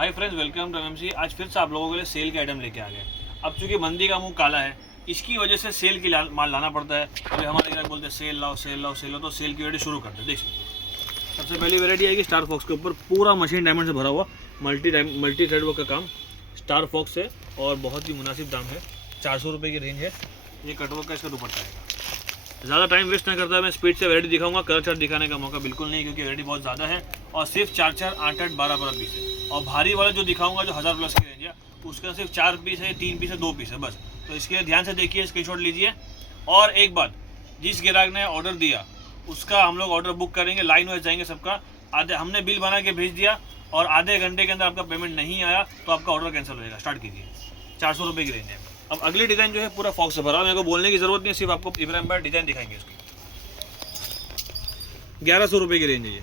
Hi friends, welcome to MMC. आज फिर से आप लोगों के लिए सेल के आइटम लेके आ गए। अब चूंकि मंदी का मुंह काला है, इसकी वजह से सेल की माल लाना पड़ता है। अभी हमारे ग्राहक बोलते हैं सेल लाओ सेल लाओ सेल लाओ, तो सेल की वैरायटी शुरू करते हैं। देख सकते सबसे पहली वैरायटी आएगी स्टार फॉक्स के ऊपर, पूरा मशीन डायमंड से भरा हुआ मल्टी थ्रेड वर्क का काम स्टार फॉक्स है और बहुत ही मुनासिब दाम है। 400 रुपये की रेंज है। ये कटवर्क का इसका दुपट्टा आएगा। ज़्यादा टाइम वेस्ट ना करता है, मैं स्पीड से वैरायटी दिखाऊंगा। कलर चार्ट दिखाने का मौका बिल्कुल नहीं, क्योंकि वैरायटी बहुत ज़्यादा है और सिर्फ 4, 8, 12 पीस है। और भारी वाला जो दिखाऊंगा जो 1000 प्लस की रेंज है, उसका सिर्फ 4 पीस है, 3 पीस है, 2 पीस है बस। तो इसके लिए ध्यान से देखिए, स्क्रीनशॉट लीजिए। और एक बात, जिस ग्राहक ने ऑर्डर दिया उसका हम लोग ऑर्डर बुक करेंगे, लाइन वाइज जाएंगे सबका। आधे हमने बिल बना के भेज दिया और आधे घंटे के अंदर आपका पेमेंट नहीं आया तो आपका ऑर्डर कैंसिल हो जाएगा। स्टार्ट कीजिए। 400 रुपये की रेंज है। अब अगली डिज़ाइन जो है पूरा फॉक्स से भरा, मेरे को बोलने की ज़रूरत नहीं, सिर्फ आपको इब्राहिम भाई डिज़ाइन दिखाएंगे इसकी। 1100 रुपये की रेंज है ये,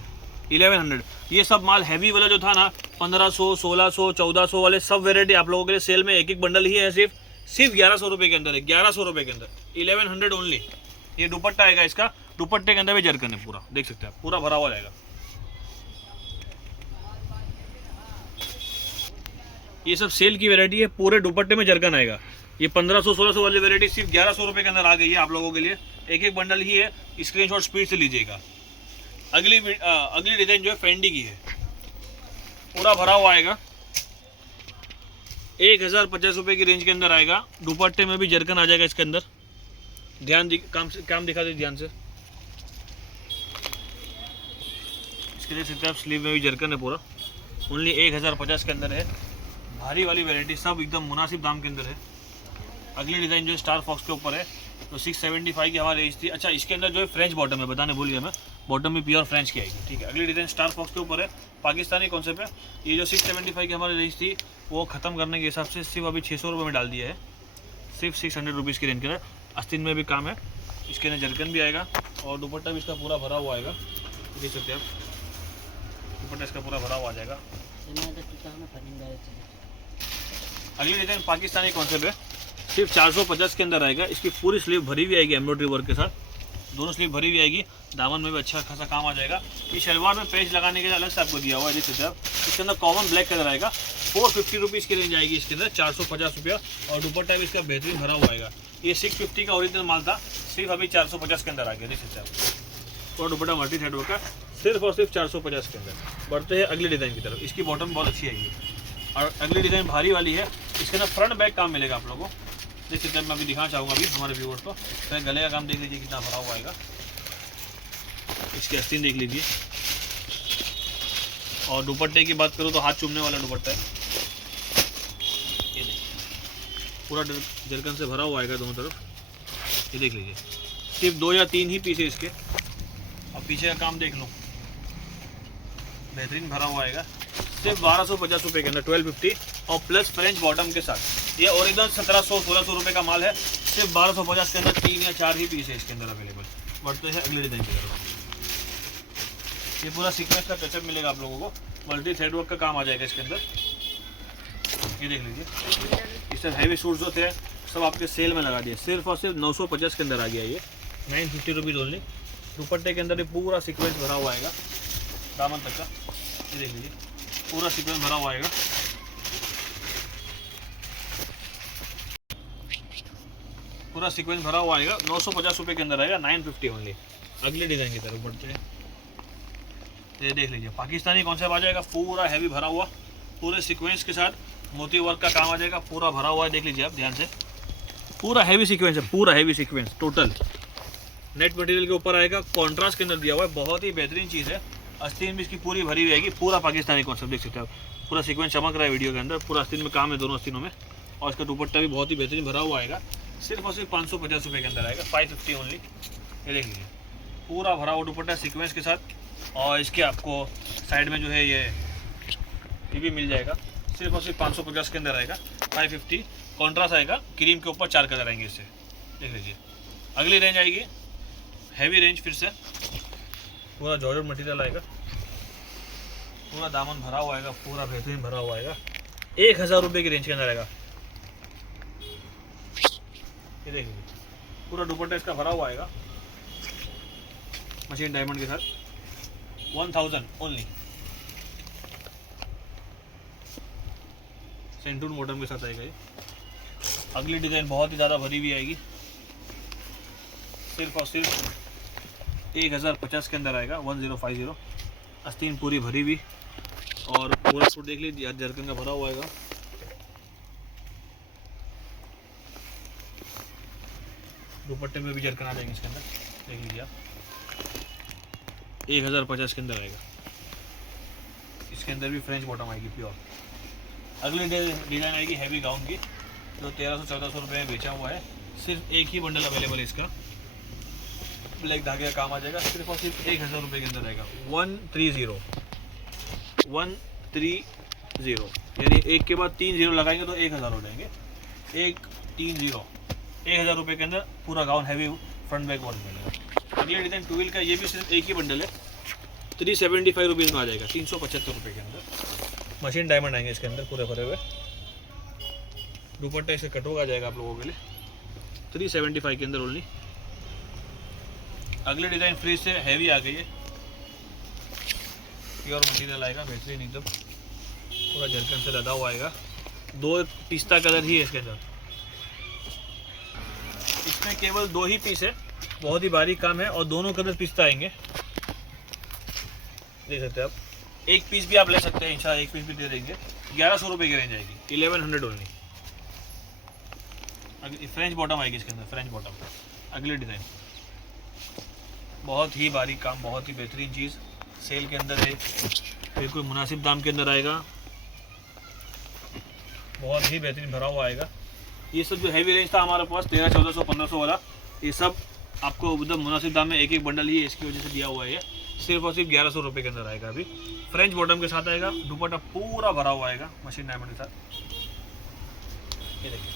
1100। ये सब माल हैवी वाला जो था ना, 1500, 1600, 1400 वाले सब वेरायटी आप लोगों के लिए सेल में एक एक बंडल ही है। सिर्फ 1100 रुपये के अंदर है। 1100 रुपये के अंदर 1100 ओनली। ये दुपट्टा आएगा इसका, दुपट्टे के अंदर भी जरकन है पूरा, देख सकते हैं आप, पूरा भरा हुआ रहेगा। ये सब सेल की वैरायटी है, पूरे दुपट्टे में जरकन आएगा। ये 1500, 1600 वाली वैरायटी सिर्फ 1100 रुपये के अंदर आ गई है आप लोगों के लिए। एक एक बंडल ही है, स्क्रीनशॉट स्पीड से लीजिएगा। अगली डिज़ाइन जो है फेंडी की है, पूरा भरा हुआ आएगा। 1050 रुपये की रेंज के अंदर आएगा। दुपट्टे में भी जरकन आ जाएगा इसके अंदर। काम दिखा दीजिए ध्यान से। इसके लिए सिर्फ स्लीव में भी जरकन है पूरा। ओनली 1050 के अंदर है। भारी वाली वैरायटी सब एकदम मुनासिब दाम के अंदर है। अगली डिज़ाइन जो है स्टार फॉक्स के ऊपर है, तो 675 की हमारी रेंज थी। अच्छा, इसके अंदर जो है फ्रेंच बॉटम है, बताने भूल गया मैं, बॉटम भी प्योर फ्रेंच की आएगी। ठीक है, अगली डिज़ाइन स्टार फॉक्स के ऊपर है, पाकिस्तानी कॉन्सेप्ट है। ये जो 675 की हमारी रेंज थी वो ख़त्म करने के हिसाब से सिर्फ अभी 600 रुपये में डाल दिया है। सिर्फ 600 रुपीज़ की रेंज के अंदर। आस्तीन में भी काम है, इसके अंदर जरकन भी आएगा और दुपट्टा भी इसका पूरा भरा हुआ आएगा। देख सकते हैं आप, दुपट्टा इसका पूरा भरा हुआ आ जाएगा। अगली डिज़ाइन पाकिस्तानी कॉन्सेप्ट है, सिर्फ 450 के अंदर आएगा। इसकी पूरी स्लीव भरी हुई आएगी एम्ब्रॉयडरी वर्क के साथ, दोनों स्लीव भरी हुई आएगी। दामन में भी अच्छा खासा काम आ जाएगा। ये शलवार में पेज लगाने के लिए अलग से आपको दिया हुआ है, देख सकते हैं आप। इसके अंदर कॉमन ब्लैक कलर आएगा। 450 रुपीज़ की रेंज आएगी इसके अंदर, 450 रुपया। और दुपट्टा भी इसका बेहतरीन भरा हुआ आएगा। ये 650 का ओरिजिनल माल था, सिर्फ अभी 450 के अंदर आ गया, देख सकते हैं आप। और दुपट्टा मल्टी थ्रेड वर्क का सिर्फ और सिर्फ 450 के अंदर। बढ़ते हैं अगली डिज़ाइन की तरफ। इसकी बॉटम बहुत अच्छी आएगी और अगली डिज़ाइन भारी वाली है। इसके अंदर फ्रंट बैक काम मिलेगा आप लोगों को, देख सकते हैं। मैं अभी दिखाना चाहूँगा अभी हमारे व्यूअर्स को। तो गले का काम देख लीजिए कितना भरा हुआ आएगा। इसकी आस्तीन देख लीजिए। और दुपट्टे की बात करूँ तो हाथ चूमने वाला दुपट्टा है। ये देखिए, पूरा जरकन से भरा हुआ आएगा दोनों तरफ। ये देख लीजिए, सिर्फ 2 या 3 ही पीस है इसके। और पीछे का काम देख लो, बेहतरीन भरा हुआ आएगा। सिर्फ 1250 रुपये के अंदर, 1250 और प्लस फ्रेंच बॉटम के साथ। ये ओरिजिनल 1700, 1600 रुपये का माल है। सिर्फ 1250 के अंदर 3 या 4 ही पीस है इसके अंदर अवेलेबल। बढ़ते हैं अगले डिज़ाइन की तरफ। ये पूरा सीक्वेंस का टचअप मिलेगा आप लोगों को, मल्टी थ्रेड वर्क का काम आ जाएगा इसके अंदर। ये देख लीजिए, इससे हैवी सूट जो थे सब आपके सेल में लगा दिए। सिर्फ और सिर्फ 950 के अंदर आ गया ये, 950 रुपीज़ ओनली। दुपट्टे के अंदर ये पूरा सीक्वेंस भरा हुआ आएगा दामन तक का। ये देख लीजिए, पूरा सीक्वेंस भरा हुआ आएगा। पूरा सीक्वेंस भरा हुआ आएगा, 950 रुपये के अंदर आएगा, 950 ओनली। अगले डिज़ाइन की तरफ बढ़ते हैं। ये देख लीजिए, पाकिस्तानी कॉन्सेप्ट आ जाएगा, पूरा हैवी भरा हुआ, पूरे सीक्वेंस के साथ मोती वर्क का काम आ जाएगा, पूरा भरा हुआ है। देख लीजिए आप ध्यान से, पूरा हैवी सीक्वेंस है, पूरा heavy sequence total. Net material के ऊपर आएगा, कॉन्ट्रास्ट के अंदर दिया हुआ है, बहुत ही बेहतरीन चीज़ है। आस्तीन भी इसकी पूरी भरी हुई आएगी, पूरा पाकिस्तानी कॉन्सेप्ट देख सकते हैं आप। पूरा सीक्वेंस चमक रहा है वीडियो के अंदर। पूरा आस्तीन में काम है दोनों आस्तीनों में। और इसका दुपट्टा भी बहुत ही बेहतरीन भरा हुआ आएगा। सिर्फ और सिर्फ 550 रुपये के अंदर आएगा, 550 ओनली। ये देख लीजिए, पूरा भरा हुआ दुपट्टा सीक्वेंस के साथ। और इसके आपको साइड में जो है ये भी मिल जाएगा। सिर्फ और सिर्फ 550 के अंदर आएगा, 550। कॉन्ट्रास्ट आएगा, क्रीम के ऊपर 4 कलर आएंगे इससे, देख लीजिए। अगली रेंज आएगी हैवी रेंज, फिर से पूरा जॉर्जेट मटेरियल आएगा, पूरा दामन भरा हुआ आएगा, पूरा बेहतरीन भरा हुआ आएगा। 1000 रुपये की रेंज के अंदर आएगा। ये देख लीजिए, पूरा दुपट्टा इसका भरा हुआ आएगा मशीन डायमंड के साथ। 1000 ओनली। सेंटून बॉटम के साथ आएगा ये। अगली डिज़ाइन बहुत ही ज़्यादा भरी हुई आएगी, सिर्फ और सिर्फ 1050 के अंदर आएगा, 1050। आस्तीन पूरी भरी हुई और पूरा सूट देख लीजिए जरकन का भरा हुआ आएगा। दुपट्टे में भी जरकन आ जाएंगे इसके अंदर, देख लीजिए आप। 1050 के अंदर आएगा। इसके अंदर भी फ्रेंच बॉटम आएगी प्योर। अगली डिज़ाइन आएगी हैवी गाउन की, जो 1300-1400 रुपये में बेचा हुआ है। सिर्फ एक ही बंडल अवेलेबल है इसका, ब्लैक धागे का काम आ जाएगा। सिर्फ और सिर्फ 1000 रुपये के अंदर आएगा, 130 यानी एक के बाद 3 0 लगाएंगे तो 1000 हो जाएंगे। 130 1000 रुपये के अंदर पूरा gown heavy front back work मिलेगा। अगले डिज़ाइन टूविल का, ये भी सिर्फ एक ही बंडल है, 375 रुपीज़ में आ जाएगा, 375 रुपये के अंदर। मशीन डायमंड आएंगे इसके अंदर पूरे भरे हुए। दुपट्टा इसे कटोगा आ जाएगा आप लोगों के लिए, 375 के अंदर ओनली। अगले डिज़ाइन फ्रीज से हैवी आ गई है, प्योर मटेरियल आएगा, बेहतरीन एकदम, पूरा जरकन से लदा हुआ आएगा। 2 पिस्ता कलर ही है इसके अंदर। इसमें केवल 2 ही पीस है, बहुत ही बारीक काम है और दोनों कलर पिस्ता आएंगे, देख सकते हैं आप। एक पीस भी आप ले सकते हैं इंशाल्लाह, एक पीस भी दे देंगे। 1100 रुपये की रेंज आएगी, 1100 ओनली। फ्रेंच बॉटम आएगी इसके अंदर, फ्रेंच बॉटम। अगली डिज़ाइन बहुत ही बारीक काम, बहुत ही बेहतरीन चीज़, सेल के अंदर है, बिल्कुल मुनासिब दाम के अंदर आएगा, बहुत ही बेहतरीन भरा हुआ आएगा। ये सब जो हैवी रेंज था हमारे पास 1300, 1400, 1500 वाला, ये सब आपको एकदम मुनासिब दाम में एक एक बंडल ही इसकी वजह से दिया हुआ है। सिर्फ और सिर्फ 1100 रुपये के अंदर आएगा। अभी फ्रेंच बॉटम के साथ आएगा, दुपट्टा पूरा भरा हुआ आएगा मशीन डायमंड के साथ। ये देखिए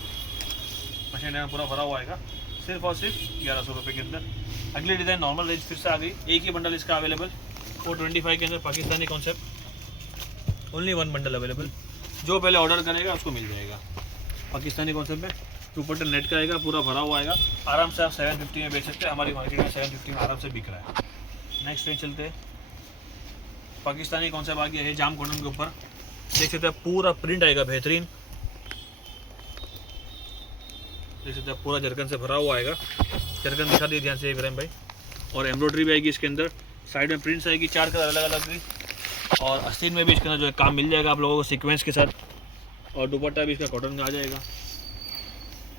मशीन डायमंड पूरा भरा हुआ आएगा, सिर्फ और सिर्फ 1100 रुपये के अंदर। अगली डिज़ाइन नॉर्मल रेंज फिर से आ गई, एक ही बंडल इसका अवेलेबल, 425 के अंदर, Pakistani concept, only 1 bundle available. जो पहले ऑर्डर करेगा उसको मिल जाएगा। पाकिस्तानी कॉन्सेप्ट में दुपट्टा नेट का आएगा, पूरा भरा हुआ आएगा। आराम से आप 750 में बेच सकते हैं, हमारी मार्केट में 750 में आराम से बिक रहा है। नेक्स्ट रेंज चलते हैं, पाकिस्तानी कॉन्सेप्ट आ गया है जाम कॉटन के ऊपर, देख सकते हैं पूरा प्रिंट आएगा बेहतरीन, देख सकते हैं पूरा जरकन से भरा हुआ आएगा। जरकन दिखा दिए ध्यान से इब्राहिम भाई। और एम्ब्रॉयडरी भी आएगी इसके अंदर, साइड में प्रिंट्स आएगी 4 कलर अलग अलग की, और आस्तीन में भी इसके अंदर जो है काम मिल जाएगा आप लोगों को सीक्वेंस के साथ। और दुपट्टा भी इसका कॉटन में आ जाएगा।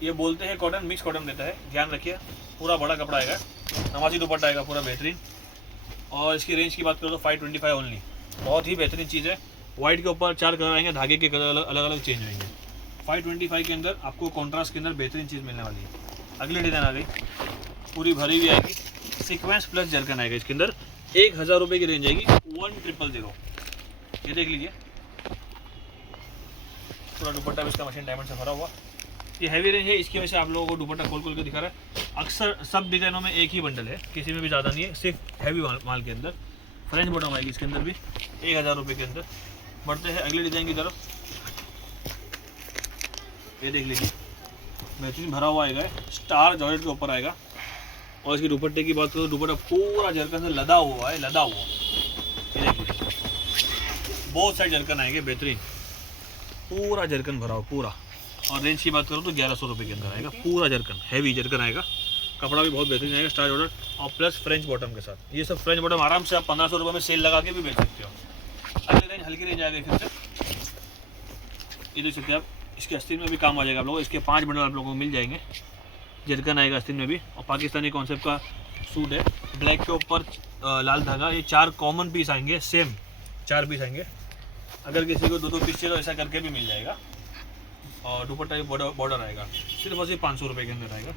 ये बोलते हैं कॉटन, मिक्स कॉटन देता है, ध्यान रखिए। पूरा बड़ा कपड़ा आएगा, नमाजी दुपट्टा आएगा पूरा बेहतरीन। और इसकी रेंज की बात करो तो 525 ओनली, बहुत ही बेहतरीन चीज़ है। वाइट के ऊपर 4 कलर आएंगे, धागे के कलर अलग अलग चेंज होंगे। 525 के अंदर आपको कॉन्ट्रास्ट के अंदर बेहतरीन चीज़ मिलने वाली है। अगली डिज़ाइन आ गई, पूरी भरी हुई आएगी, सीक्वेंस प्लस जरकन आएगा इसके अंदर, 1000 रुपये की रेंज आएगी, 1000। ये देख लीजिए पूरा दुपट्टा भी इसका मशीन डायमंड से भरा हुआ। ये हैवी रेंज है, इसकी वजह से आप लोगों को दुपट्टा खोल खोल के दिखा रहा है। अक्सर सब डिज़ाइनों में एक ही बंडल है, किसी में भी ज़्यादा नहीं है, सिर्फ हैवी माल के अंदर। फ्रेंच बॉटम आएगी इसके अंदर भी, 1000 रुपये के अंदर। बढ़ते हैं अगली डिज़ाइन की तरफ। ये देख लीजिए बेहतरीन भरा हुआ आएगा, स्टार जॉर्जेट के ऊपर आएगा। और इसकी दुपट्टे की बात करो, दुपट्टा पूरा जरकन से लदा हुआ है, लदा हुआ। ये देख लीजिए बहुत सारे जरकन आएंगे बेहतरीन, पूरा जरकन भरा हुआ पूरा। और रेंज की बात करो तो 1100 रुपये के अंदर आएगा, पूरा जरकन, हैवी जरकन आएगा। कपड़ा भी बहुत बेहतरीन आएगा, स्टार जॉर्जेट और प्लस फ्रेंच बॉटम के साथ। ये सब फ्रेंच बॉटम आराम से आप 1500 रुपये में सेल लगा के भी बेच सकते हो। अगली रेंज हल्की रेंज आएगी फिर से, ये देख सकते हैं आप। इसके आस्तीन में भी काम आ जाएगा आप लोगों को, इसके 5 बंडल आप लोगों को मिल जाएंगे। जरकन आएगा आस्तीन में भी। और पाकिस्तानी कॉन्सेप्ट का सूट है, ब्लैक के ऊपर लाल धागा। ये 4 कॉमन पीस आएंगे, सेम 4 पीस आएंगे। अगर किसी को 2-2 पीस चाहिए तो ऐसा करके भी मिल जाएगा। और दुपट्टा ये बॉर्डर आएगा, सिर्फ और सिर्फ 500 रुपये के अंदर आएगा।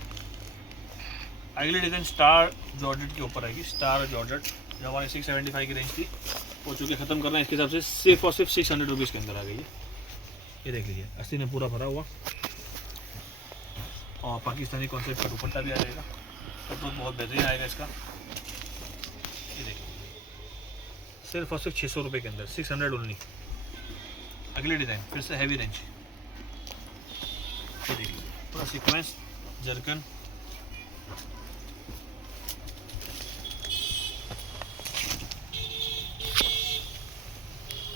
अगली डिज़ाइन स्टार जॉर्जेट के ऊपर आएगी, स्टार जॉर्जेट, जो हमारी 675 की रेंज थी, वो चूँकि ख़त्म करना है इसके हिसाब से सिर्फ और सिर्फ 600 रुपीज़ के अंदर आ गई है। ये देख लीजिए अस्सी में पूरा भरा हुआ। और पाकिस्तानी कॉन्सेप्ट का दुपट्टा भी आ जाएगा, तो बहुत बेहतरीन आएगा इसका। ये देखिए सिर्फ और सिर्फ 600 रुपये के अंदर, 600 ओनली। अगली डिज़ाइन फिर से हैवी रेंज, ये देखिए पूरा सीक्वेंस जरकन,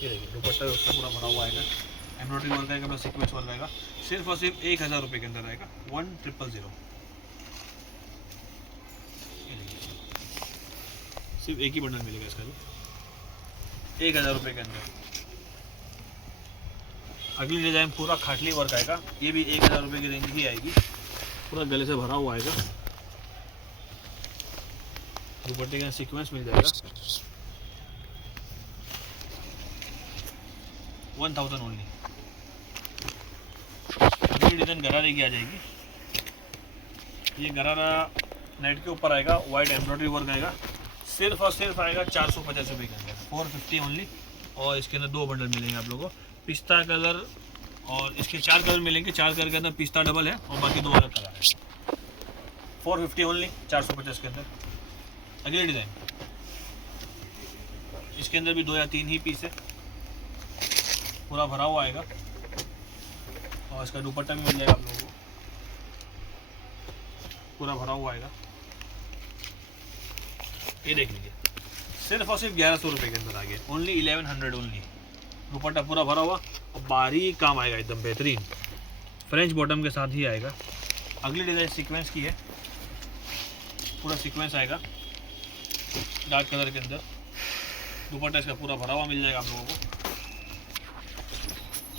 ये देखिए दुपट्टा उसका पूरा भरा हुआ आएगा। एम्ब्रॉयडरी वर्क आएगा प्लस सीक्वेंस वर्क आएगा, सिर्फ और सिर्फ 1000 रुपये के अंदर आएगा 1000। सिर्फ एक ही बंडल मिलेगा इसका भी 1000 रुपये के अंदर। अगली डिज़ाइन पूरा खाटली वर्क आएगा, ये भी 1000 रुपये की रेंज ही आएगी, पूरा गले से भरा हुआ आएगा, दुपट्टे का सीक्वेंस मिल जाएगा 1000 ओनली। अगली डिज़ाइन गरारे की आ जाएगी, ये गरारा नेट के ऊपर आएगा, वाइट एम्ब्रॉयडरी वर्क आएगा, सिर्फ और सिर्फ आएगा 450 रुपये के अंदर 450 ओनली। और इसके अंदर 2 बंडल मिलेंगे आप लोगों को, पिस्ता कलर और इसके 4 कलर मिलेंगे, 4 कलर के अंदर पिस्ता डबल है और बाकी 2 अलग कलर है। 450 ओनली 450 के अंदर। अगली डिज़ाइन, इसके अंदर भी 2 या 3 ही पीस है, पूरा भरा हुआ आएगा और इसका दुपट्टा भी मिल जाएगा आप लोगों को, पूरा भरा हुआ आएगा। ये देख लीजिए, सिर्फ और सिर्फ 1100 रुपये के अंदर आ गया, ओनली 1100 ओनली। दुपट्टा पूरा भरा हुआ और बारीक काम आएगा, एकदम बेहतरीन फ्रेंच बॉटम के साथ ही आएगा। अगली डिज़ाइन सीक्वेंस की है, पूरा सीक्वेंस आएगा डार्क कलर के अंदर, दुपट्टा इसका पूरा भरा हुआ मिल जाएगा आप लोगों को,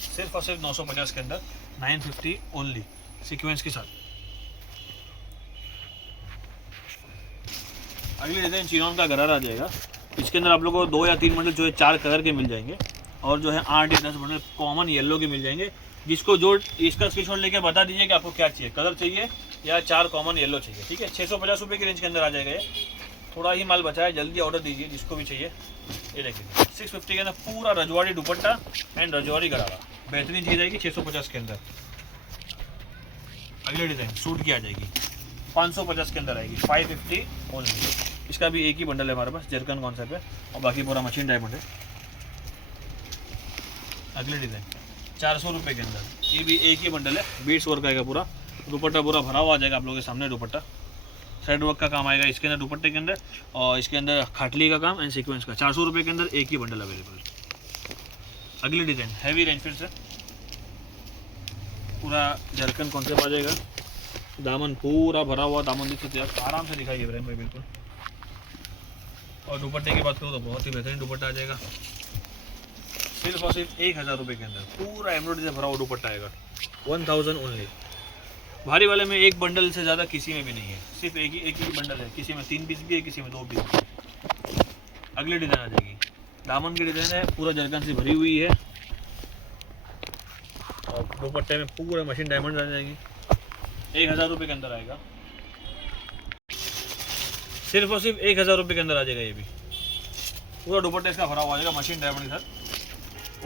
सिर्फ और सिर्फ 950 के अंदर 950 ओनली सीक्वेंस के साथ। अगली डिज़ाइन चिनॉन का गरारा आ जाएगा, इसके अंदर आप लोगों को 2 या 3 बंडल जो है 4 कलर के मिल जाएंगे और जो है 8 या 10 बंडल कॉमन येलो के मिल जाएंगे। जिसको जो इसका स्क्रीनशॉट लेके बता दीजिए कि आपको क्या चाहिए, कलर चाहिए या 4 कॉमन येलो चाहिए, ठीक है। 650 रुपये की रेंज के अंदर आ जाएगा ये, थोड़ा ही माल बचा है, जल्दी ऑर्डर दीजिए जिसको भी चाहिए। ये देखिए 650 के अंदर पूरा रजवाड़ी दुपट्टा एंड रजवाड़ी गरारा, बेहतरीन चीज़ आएगी 650 के अंदर। अगली डिज़ाइन सूट की आ जाएगी, 550 के अंदर आएगी 550 ओनली। इसका भी एक ही बंडल है हमारे पास, जरकन कॉन्सेप्ट है और बाकी पूरा मशीन डायमंड है। अगली डिज़ाइन 400 रुपये के अंदर, ये भी एक ही बंडल है, बीट्स वर्क आएगा, पूरा दुपट्टा पूरा भरा हुआ आ जाएगा आप लोगों के सामने, दुपट्टा थ्रेड वर्क का काम आएगा इसके अंदर दुपट्टे के अंदर और इसके अंदर खाटली का काम एंड सीक्वेंस का। 400 रुपये के अंदर एक ही बंडल अवेलेबल। अगली डिज़ाइन हैवी रेंज फिर से, पूरा जरकन कॉन्सेप्ट आ जाएगा, दामन पूरा भरा हुआ, दामन दिख सकते हैं आराम से दिखाइए इब्राहिम भाई बिल्कुल। और दुपट्टे की बात करूँ तो बहुत ही बेहतरीन दुपट्टा आ जाएगा, सिर्फ और सिर्फ 1000 रुपये के अंदर पूरा एम्ब्रॉयडरी से भरा हुआ दुपट्टा आएगा 1000 ओनली। भारी वाले में एक बंडल से ज़्यादा किसी में भी नहीं है, सिर्फ एक ही बंडल है, किसी में 3 पीस भी है, किसी में 2 पीस भी है। अगली डिज़ाइन आ जाएगी, दामन की डिज़ाइन है, पूरा जरकन से भरी हुई है और दुपट्टे में पूरा मशीन डायमंड आ जाएगी, 1000 रुपये के अंदर आएगा, सिर्फ और सिर्फ 1000 रुपये के अंदर आ जाएगा। ये भी पूरा दुपट्टा इसका भरा हुआ आएगा मशीन डायमंड के साथ,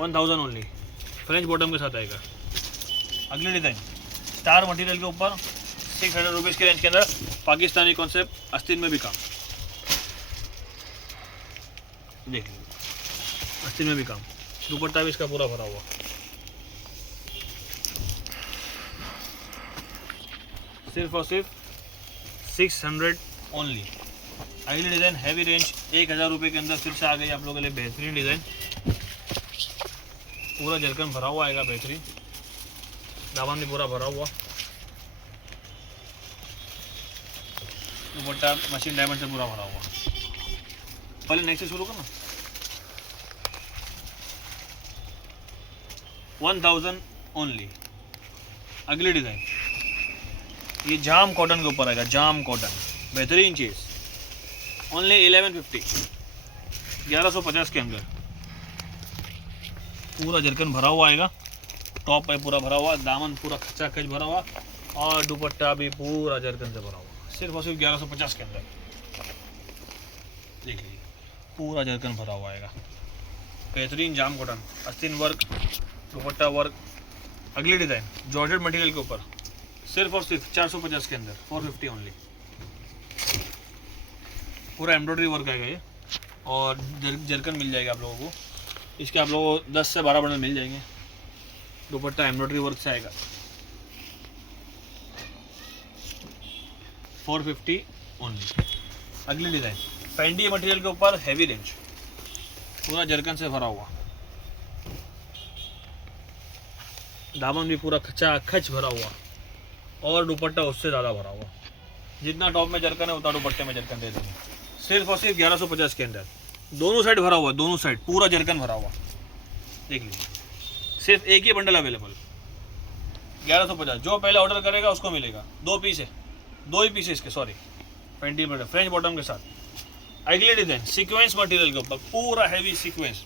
1000 ओनली, फ्रेंच बॉटम के साथ आएगा। अगली डिज़ाइन स्टार मटेरियल के ऊपर 600 रुपीज़ की रेंज के अंदर, पाकिस्तानी कॉन्सेप्ट, आस्तीन में भी काम, देख लीजिए आस्तीन में भी काम, दुपट्टा भी इसका पूरा भरा हुआ, सिर्फ और सिर्फ 600 ओनली। अगली डिज़ाइन हैवी रेंज 1000 रुपये के अंदर फिर से आ गई आप लोगों के लिए बेहतरीन डिज़ाइन, पूरा जरकन भरा हुआ आएगा, बेहतरीन दामन भी पूरा भरा हुआ, दुपट्टा मशीन डायमंड से पूरा भरा हुआ। पहले नेक्स्ट से शुरू करना, 1000 ओनली। अगली डिज़ाइन ये जाम कॉटन के ऊपर आएगा, जाम कॉटन बेहतरीन चीज़, ओनली 1150, 1150 के अंदर, पूरा जरकन भरा हुआ आएगा, टॉप पे पूरा भरा हुआ, दामन पूरा खच्चा खच भरा हुआ और दुपट्टा भी पूरा जरकन से भरा हुआ, सिर्फ और सिर्फ 1150 के अंदर। देख लीजिए पूरा जरकन भरा हुआ आएगा, बेहतरीन जाम कॉटन, आस्तीन वर्क, दुपट्टा वर्क। अगली डिज़ाइन जॉर्जेट मटेरियल के ऊपर, सिर्फ और सिर्फ 450 के अंदर, 450 ओनली, पूरा एम्ब्रॉयडरी वर्क आएगा ये और जरकन मिल जाएगा आप लोगों को, इसके आप लोगों को 10 से 12 बंडल मिल जाएंगे, दुपट्टा एम्ब्रॉयडरी वर्क से आएगा, 450 ओनली। अगली डिज़ाइन फेंडी मटेरियल के ऊपर हैवी रेंज, पूरा जरकन से भरा हुआ, दामन भी पूरा खचा खच भरा हुआ और दुपट्टा उससे ज़्यादा भरा हुआ। जितना टॉप में जरकन है उतना दुपट्टे में जरकन दे देंगे। सिर्फ और सिर्फ 1150 के अंदर। दोनों साइड भरा हुआ, दोनों साइड पूरा जरकन भरा हुआ। देख लीजिए, सिर्फ एक ही बंडल अवेलेबल 1150। जो पहले ऑर्डर करेगा उसको मिलेगा। 2 पीस है, 2 ही पीस है इसके, sorry. Fenty button French bottom के साथ अगले डिजाइन सीक्वेंस मटेरियल के ऊपर पूरा हैवी सीक्वेंस।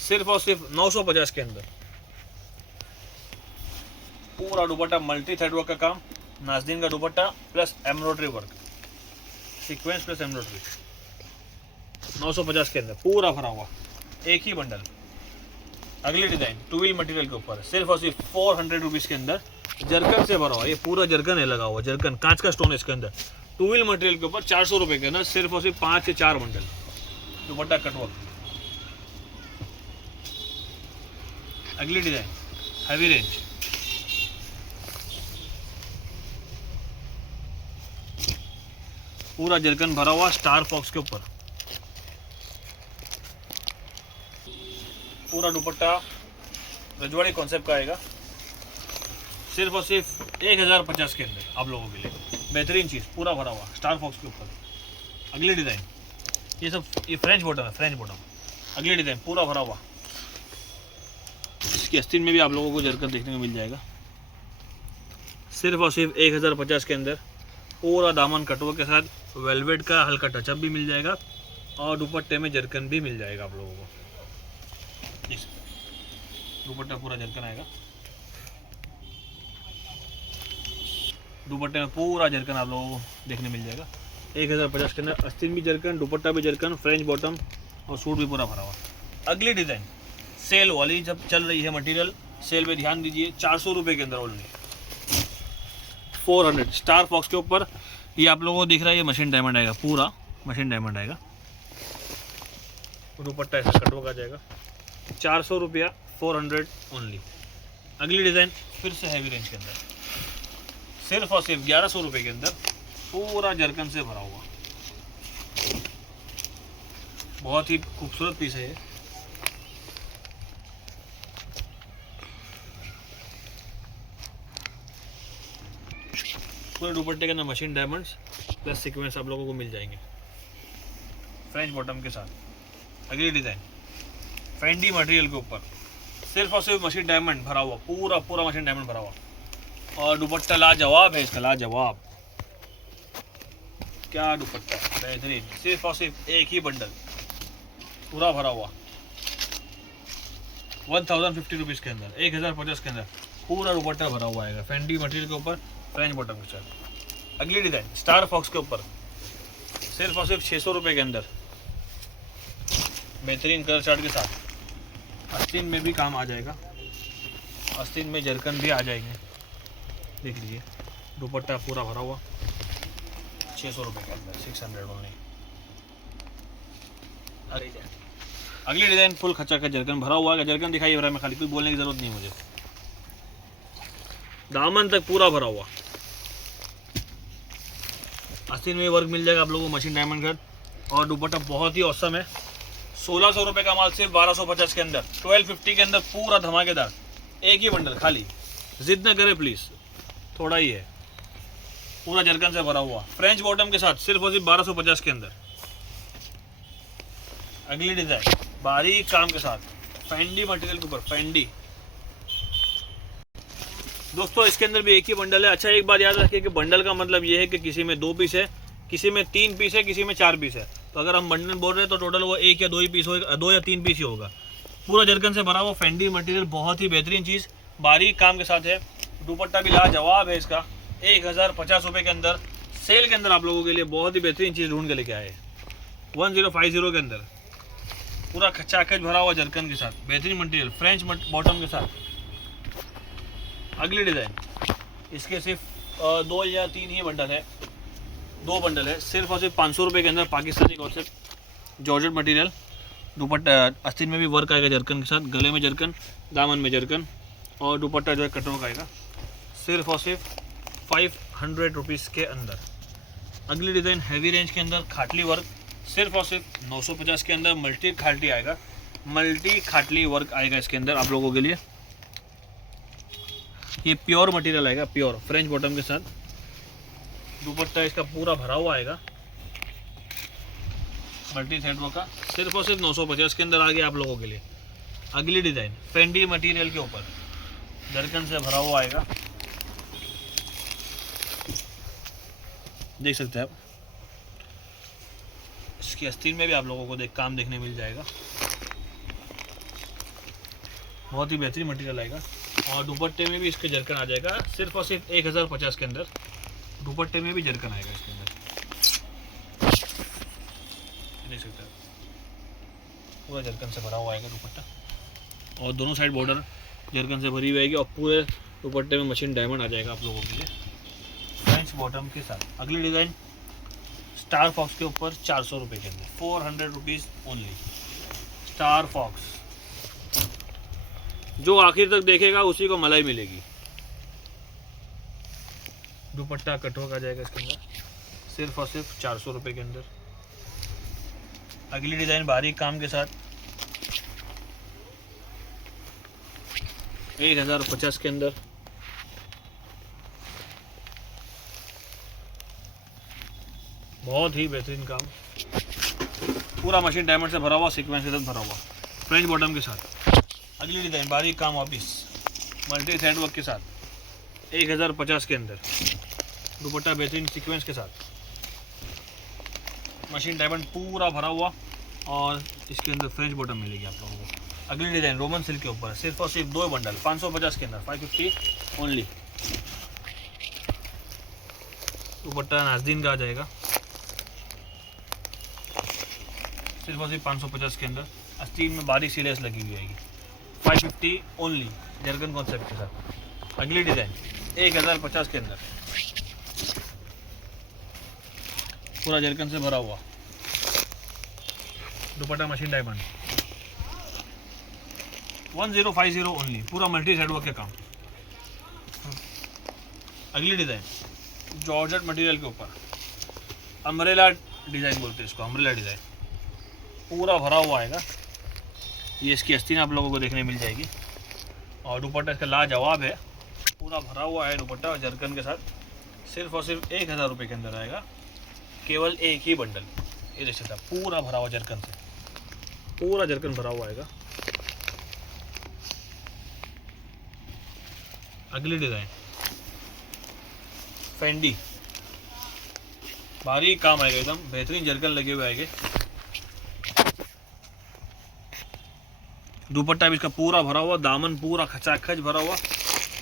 सिर्फ और सिर्फ 950 के अंदर। पूरा दुपट्टा मल्टी थ्रेड वर्क का काम, नाज़नीन का दुपट्टा plus embroidery work, sequence plus embroidery. 950 के अंदर पूरा भरा हुआ, एक ही बंडल। अगली डिजाइन टूविल मटेरियल के ऊपर सिर्फ और सिर्फ 400 रुपीज़ के अंदर जरकन से भरा हुआ। ये पूरा जरकन है लगा हुआ, जरकन कांच का स्टोन है इसके अंदर। टूविल मटेरियल के ऊपर 400 रुपये के अंदर सिर्फ और सिर्फ 5 से 4 बंडल दुपट्टा कटवर्क। अगली डिजाइन हैवी रेंज, पूरा जरकन भरा हुआ स्टार फॉक्स के ऊपर। पूरा दुपट्टा रजवाड़ी कॉन्सेप्ट का आएगा। सिर्फ और सिर्फ 1050 के अंदर आप लोगों के लिए बेहतरीन चीज़, पूरा भरा हुआ स्टार फॉक्स के ऊपर। अगली डिज़ाइन ये सब, ये फ्रेंच बॉटम है, फ्रेंच बॉटम। अगली डिज़ाइन पूरा भरा हुआ, इसकी आस्तीन में भी आप लोगों को जरकन देखने को मिल जाएगा। सिर्फ और सिर्फ 1050 के अंदर पूरा दामन कटवा के साथ वेलवेट का हल्का टचअप भी मिल जाएगा और दुपट्टे में जरकन भी मिल जाएगा आप लोगों को। दुपट्टा पूरा जरकन आएगा, दुपट्टे में पूरा जरकन आप लोगों को देखने मिल जाएगा। 1050 के अंदर आस्तीन भी जरकन, दुपट्टा भी जरकन, फ्रेंच बॉटम और सूट भी पूरा भरा हुआ। अगली डिज़ाइन सेल वाली जब चल रही है मटेरियल, सेल पे ध्यान दीजिए। 400 रुपये के अंदर ओनली 400 स्टार फॉक्स के ऊपर। ये आप लोगों को दिख रहा है, ये मशीन डायमंड आएगा, पूरा मशीन डायमंड आएगा। दुपट्टा ऐसा कटवर्क आ जाएगा। 400 रुपया, 400 ओनली। अगली डिज़ाइन फिर से हैवी रेंज के अंदर सिर्फ और सिर्फ 1100 रुपये के अंदर पूरा जरकन से भरा हुआ। बहुत ही खूबसूरत पीस है ये। पूरे दुपट्टे के अंदर मशीन डायमंड्स प्लस सीक्वेंस आप लोगों को मिल जाएंगे फ्रेंच बॉटम के साथ। अगली डिज़ाइन फेंडी मटेरियल के ऊपर सिर्फ और सिर्फ मशीन डायमंड भरा हुआ, पूरा पूरा मशीन डायमंड भरा हुआ और दुपट्टा लाजवाब है इसका, लाजवाब। क्या दुपट्टा बेहतरीन। सिर्फ और सिर्फ एक ही बंडल पूरा भरा हुआ 1050 रुपीज़ के अंदर, 1050 के अंदर पूरा दुपट्टा भरा हुआ आएगा फेंडी मटेरियल के ऊपर फ्रेंच बॉटम के साथ। अगली डिज़ाइन स्टार फॉक्स के ऊपर सिर्फ और सिर्फ 600 रुपये के अंदर बेहतरीन कलर चार्ट के साथ। आस्तीन में भी काम आ जाएगा, आस्तीन में जरकन भी आ जाएंगे। देख लीजिए दुपट्टा पूरा भरा हुआ 600 रुपये के अंदर, 600 ओनली। अगली डिज़ाइन फुल खच्चा का जरकन भरा हुआ है। जरकन दिखाई दे रहा है, मैं खाली कोई बोलने की ज़रूरत नहीं मुझे। दामन तक पूरा भरा हुआ, आस्तीन में वर्क मिल जाएगा आप लोगों को मशीन डायमंड का और दुपट्टा बहुत ही औसम है। 1600 रुपये का माल सिर्फ 1250 के अंदर, 1250 के अंदर पूरा धमाकेदार एक ही बंडल खाली। जिद ना करे प्लीज़, थोड़ा ही है। पूरा जरकन से भरा हुआ फ्रेंच बॉटम के साथ सिर्फ और सिर्फ 1250 के अंदर। अगली डिज़ाइन बारीक काम के साथ फेंडी मटेरियल के ऊपर, फेंडी। दोस्तों इसके अंदर भी एक ही बंडल है। अच्छा एक बात याद रखिए कि बंडल का मतलब ये है कि किसी में 2 पीस है, किसी में 3 पीस है, किसी में 4 पीस है। तो अगर हम बंडल बोल रहे हैं तो टोटल वो 1 या 2 ही पीस होगा, 2 या 3 पीस ही होगा। पूरा जरकन से भरा हुआ फेंडी मटेरियल, बहुत ही बेहतरीन चीज़, बारीक काम के साथ है। दुपट्टा भी लाजवाब है इसका। 1050 रुपये के अंदर सेल के अंदर आप लोगों के लिए बहुत ही बेहतरीन चीज़ ढूंढ के लेके आए। 1050 के अंदर पूरा खच्चा खच भरा हुआ जरकन के साथ, बेहतरीन मटेरियल फ्रेंच बॉटम के साथ। अगली डिज़ाइन इसके सिर्फ 2 या 3 ही बंडल है, 2 बंडल है। सिर्फ और सिर्फ 500 रुपये के अंदर पाकिस्तानी कॉन्सेप्ट जॉर्जेट मटेरियल। दुपट्टा आस्तीन में भी वर्क आएगा जरकन के साथ, गले में जरकन, दामन में जरकन और दुपट्टा जो है कटवर्क आएगा सिर्फ और सिर्फ 500 रुपीज़ के अंदर। अगली डिज़ाइन हैवी रेंज के अंदर खाटली वर्क सिर्फ और सिर्फ 950 के अंदर मल्टी खाटली आएगा। मल्टी खाटली वर्क आएगा इसके अंदर आप लोगों के लिए। ये प्योर मटेरियल आएगा, प्योर फ्रेंच बॉटम के साथ। दुपट्टा इसका पूरा भरा हुआ आएगा मल्टी थ्रेड वर्क का, सिर्फ और सिर्फ 950 के अंदर आ गया आप लोगों के लिए। अगली डिज़ाइन फेंडी मटेरियल के ऊपर जरकन से भरा हुआ आएगा, देख सकते हैं आप। इसकी आस्तीन में भी आप लोगों को काम देखने मिल जाएगा, बहुत ही बेहतरीन मटेरियल आएगा। और दुपट्टे में भी इसके जरकन आ जाएगा, सिर्फ और सिर्फ 1050 के अंदर दुपट्टे में भी जरकन आएगा इसके अंदर, देख सकते हैं पूरा जरकन से भरा हुआ आएगा दुपट्टा। और दोनों साइड बॉर्डर जरकन से भरी हुई आएगी और पूरे दुपट्टे में मशीन डायमंड आ जाएगा आप लोगों के लिए फ्रेंच बॉटम के साथ। अगली डिज़ाइन स्टार फॉक्स के ऊपर 400 रुपये के अंदर, 400 रुपीज़ ओनली। स्टार फॉक्स जो आखिर तक देखेगा उसी को मलाई मिलेगी। दुपट्टा कटवर्क आ जाएगा इसके अंदर, सिर्फ और सिर्फ 400 रुपये के अंदर। अगली डिज़ाइन बारीक काम के साथ 1050 के अंदर। बहुत ही बेहतरीन काम, पूरा मशीन डायमंड से भरा हुआ, सीक्वेंस के साथ भरा हुआ, फ्रेंच बॉटम के साथ। अगली डिज़ाइन बारीक काम वापिस मल्टी थ्रेड वर्क के साथ 1050 के अंदर। दुपट्टा बेहतरीन सीक्वेंस के साथ, मशीन डायमंड पूरा भरा हुआ और इसके अंदर फ्रेंच बॉटम मिलेगी आप लोगों को। अगली डिज़ाइन रोमन सिल्क के ऊपर सिर्फ और सिर्फ 2 बंडल 550 के अंदर, 550 ओनली। दुपट्टा नाज़दीन का आ जाएगा, सिर्फ और सिर्फ 550 के अंदर। आस्तीन में बारीक सी लेस लगी हुई आएगी, 550 ओनली, जरकन कॉन्सेप्ट के साथ। अगली डिज़ाइन 1050 के अंदर, पूरा जरकन से भरा हुआ, दुपट्टा मशीन डायमंड, 1050 ओनली, पूरा मल्टी थ्रेड वर्क के काम। अगली डिज़ाइन जॉर्जेट मटेरियल के ऊपर अम्ब्रेला डिज़ाइन बोलते हैं इसको, अम्ब्रेला डिज़ाइन पूरा भरा हुआ आएगा। ये इसकी आस्तीन आप लोगों को देखने मिल जाएगी और दुपट्टा इसका लाजवाब है, पूरा भरा हुआ है दुपट्टा और जरकन के साथ। सिर्फ और सिर्फ 1000 रुपये के अंदर आएगा, केवल एक ही बंडल। ये देख सकते हैं पूरा भरा हुआ जरकन से, पूरा जरकन भरा हुआ आएगा। अगली डिज़ाइन फेंडी, बारीक काम आएगा, एकदम बेहतरीन जरकन लगे हुए आएंगे। दुपट्टा भी इसका पूरा भरा हुआ, दामन पूरा खचाखच भरा हुआ।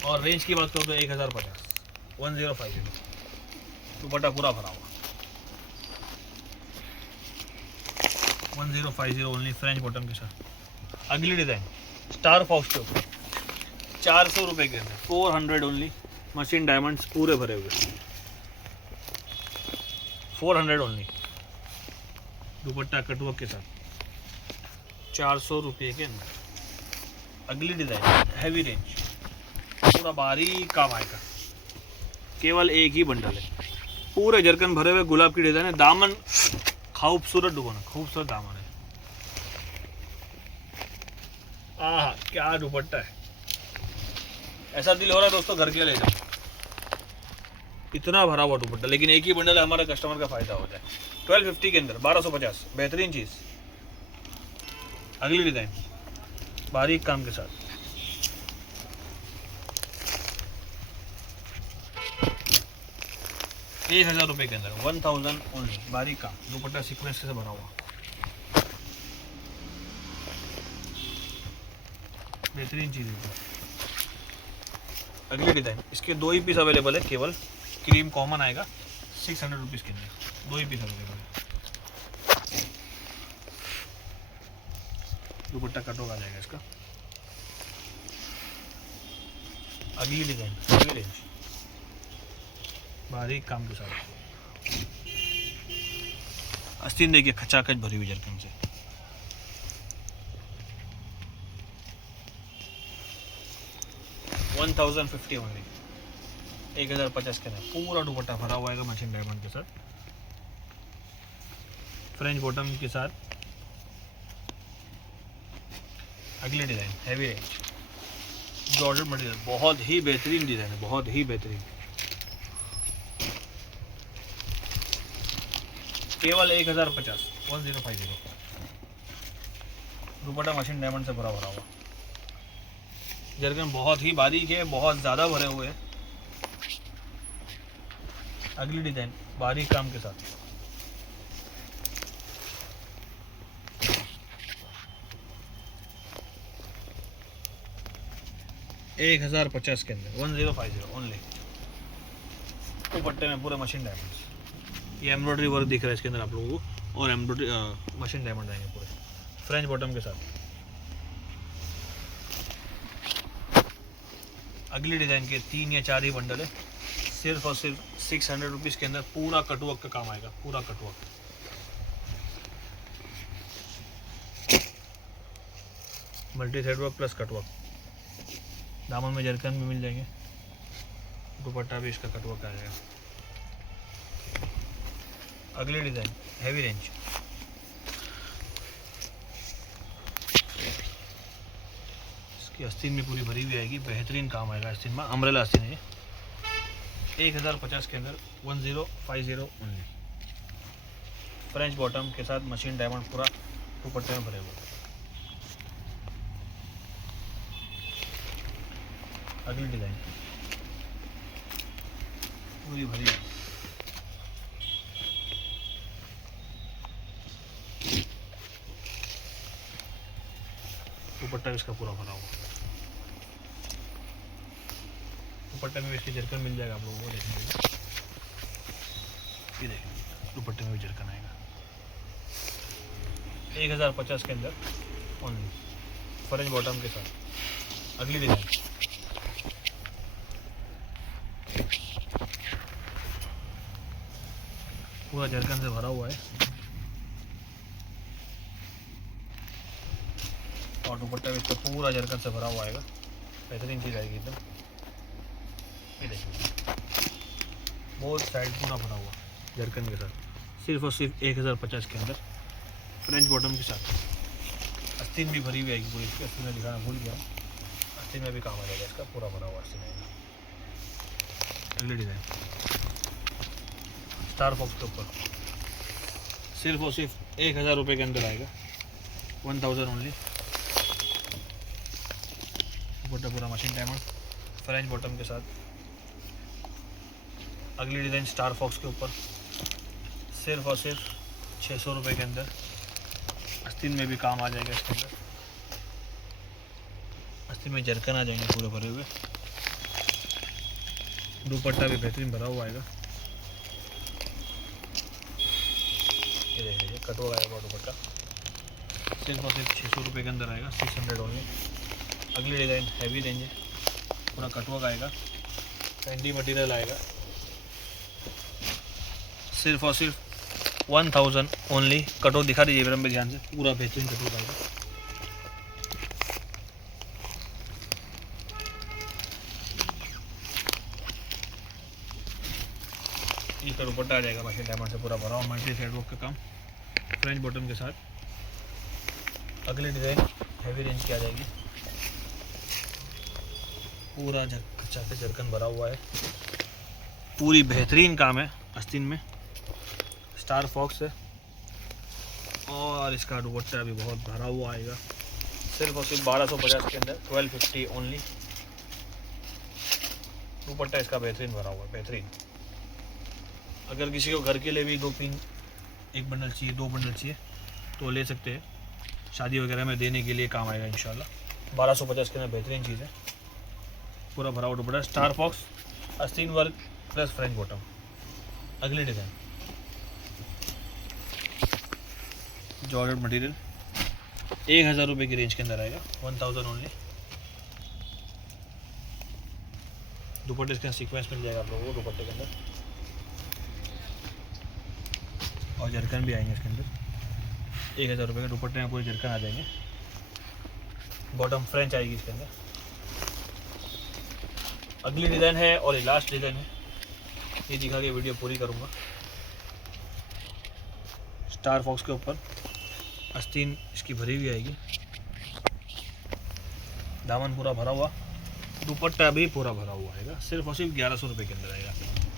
और रेंज की बात करो तो 1050, 1050 दुपट्टा पूरा भरा हुआ, 1050 ओनली, फ्रेंच बॉटम के साथ। अगली डिज़ाइन स्टार फॉक्स के ऊपर 400 रुपये के अंदर, 400 ओनली, मशीन डायमंड्स पूरे भरे हुए, 400 ओनली, दुपट्टा कटवर्क के साथ, 400 रुपये के अंदर। अगली डिज़ाइन हैवी रेंज, पूरा बारीक काम आएगा, केवल एक ही बंडल है, पूरे जरकन भरे हुए, गुलाब की डिज़ाइन है। दामन खूबसूरत दुपट्टा, खूबसूरत दामन है। आह क्या दुपट्टा है, ऐसा दिल हो रहा है दोस्तों घर के ले जाओ, इतना भरा हुआ दुपट्टा। लेकिन एक ही बंडल है, हमारे कस्टमर का फ़ायदा हो जाए। 1250 के अंदर, 1250, बेहतरीन चीज़। अगली डिज़ाइन बारीक काम के साथ, ₹1000 के अंदर, 1000 ओनली, बारीक काम, दुपट्टा सीक्वेंस से भरा हुआ, बेहतरीन चीज़ है। अगली डिज़ाइन, इसके 2 ही पीस अवेलेबल है, केवल क्रीम कॉमन आएगा, 600 रुपीज़ के अंदर, 2 ही पीस अवेलेबल है। दुपट्टा कटवर्क आ जाएगा इसका। अगली डिज़ाइन हैवी रेंज, बारीक काम के साथ, आस्तीन देखिए खचाखच भरी हुई जरकन से। $1050 ओनली, 1050 के अंदर, पूरा दुपट्टा भरा हुआ है मशीन डायमंड के साथ, फ्रेंच बॉटम के साथ। अगली design heavy range, georgette material, बहुत ही बेहतरीन डिज़ाइन है, बहुत ही बेहतरीन। केवल 1050, 1050। दुपट्टा मशीन डायमंड से भरा हुआ। जरकन बहुत ही बारीक है, बहुत ज़्यादा भरे हुए हैं। अगली डिज़ाइन बारीक काम के साथ, $1050 के अंदर, 1050 ओनली। दुपट्टे में पूरे मशीन डायमंड्स, ये एम्ब्रॉयडरी वर्क दिख रहा है इसके अंदर आप लोगों को, और एम्ब्रॉयडरी मशीन डायमंड आएंगे पूरे फ्रेंच बॉटम के साथ। अगली डिज़ाइन के 3 या 4 ही बंडल है, सिर्फ और सिर्फ 600 रुपीज़ के अंदर। पूरा कटवर्क का काम आएगा, पूरा cutwork, multi thread work plus cutwork. दामन में जरकन भी मिल जाएंगे, दुपट्टा भी इसका कटवर्क आ जाएगा। अगली डिज़ाइन हैवी रेंज, इसकी आस्तीन में पूरी भरी हुई आएगी, बेहतरीन काम आएगा आस्तीन में, अम्ब्रेला आस्तीन है। 1050 के अंदर, 1050 ओनली। फ्रेंच बॉटम के साथ मशीन डायमंड पूरा दुपट्टे में भरे हुए। अगली डिज़ाइन पूरी भरी, दुपट्टा इसका पूरा भरा हुआ। दुपट्टे में इसकी जरकन मिल जाएगा आप लोगों को, देखेंगे ये देखेंगे, दुपट्टे में भी जरकन आएगा। 1050 के अंदर ओनली, फ्रेंच बॉटम के साथ। अगली डिज़ाइन पूरा जरकन से भरा हुआ है, और दुपट्टा भी इसका पूरा जरकन से भरा हुआ आएगा, बेहतरीन चीज़ आएगी एकदम। ये देखिए बहुत साइड पूरा भरा हुआ जरकन के साथ, सिर्फ और सिर्फ 1050 के अंदर, फ्रेंच बॉटम के साथ। आस्तीन भी भरी हुई आएगी पूरी, इसकी आस्तीन में दिखाना भूल गया, आस्तीन में भी काम आ जाएगा इसका, पूरा भरा हुआ आस्तीन आएगा। अगली डिज़ाइन स्टार फॉक्स के ऊपर, सिर्फ और सिर्फ 1000 रुपये के अंदर आएगा, 1000 ओनली। दुपट्टा पूरा मशीन डायमंड, फ्रेंच बॉटम के साथ। अगली डिज़ाइन स्टार फॉक्स के ऊपर, सिर्फ और सिर्फ 600 रुपये के अंदर। आस्तीन में भी काम आ जाएगा इसके अंदर, आस्तीन में जरकन आ जाएंगे पूरे भरे हुए। दुपट्टा भी बेहतरीन भरा हुआ आएगा, ये देख लीजिए, कटवा आएगा दुपट्टा, सिर्फ और सिर्फ 600 रुपये के अंदर आएगा, 600 ओनली। अगली डिज़ाइन हैवी रेंज है, पूरा कटवर्क आएगा, फैंडी मटेरियल आएगा, सिर्फ और सिर्फ 1000 ओनली। कटवर्क दिखा दीजिए मेरे में ध्यान से, पूरा बेहतरीन कटवर्क आएगा। इसका दुपट्टा आ जाएगा मशीन डायमंड से पूरा भरा हुआ, मल्टी थ्रेड वर्क का काम, फ्रेंच बॉटम के साथ। अगली डिज़ाइन हैवी रेंज की आ जाएगी, पूरा चाके जरकन भरा हुआ है, पूरी बेहतरीन काम है आस्तीन में, स्टार फॉक्स है, और इसका दुपट्टा भी बहुत भरा हुआ आएगा, सिर्फ और सिर्फ 1250 के अंदर, 1250 ओनली। दुपट्टा इसका बेहतरीन भरा हुआ है, बेहतरीन। अगर किसी को घर के लिए भी 2-3 एक बंडल चाहिए, 2 बंडल चाहिए तो ले सकते हैं, शादी वगैरह में देने के लिए काम आएगा इंशाल्लाह। 1250 के अंदर बेहतरीन चीज़ है, पूरा भरा हुआ दुपट्टा, स्टार फॉक्स, आस्तीन वर्क प्लस फ्रेंच बॉटम। अगली डिज़ाइन जॉर्जेट मटेरियल, 1000 रुपये की रेंज के अंदर आएगा, 1000 ओनली। दुपट्टे इसके सीक्वेंस मिल जाएगा आप लोगों को दुपट्टे के अंदर, और जरकन भी आएंगे इसके अंदर। 1000 रुपये के दुपट्टे में पूरे जरकन आ जाएंगे, बॉटम फ्रेंच आएगी इसके अंदर। अगली डिज़ाइन है और ये लास्ट डिज़ाइन है, ये दिखा के वीडियो पूरी करूँगा। स्टार फॉक्स के ऊपर आस्तीन इसकी भरी हुई आएगी, दामन पूरा भरा हुआ, दुपट्टा भी पूरा भरा हुआ आएगा, सिर्फ और सिर्फ 1100 रुपये के अंदर आएगा,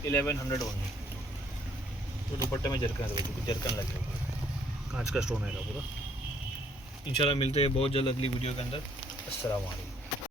1100 ओनली। तो दुपट्टे में जरकन है, जरकन लगेगा, कांच का स्टोन आएगा पूरा। इंशाल्लाह मिलते हैं बहुत जल्द अगली वीडियो के अंदर। अस्सलाम वालेकुम।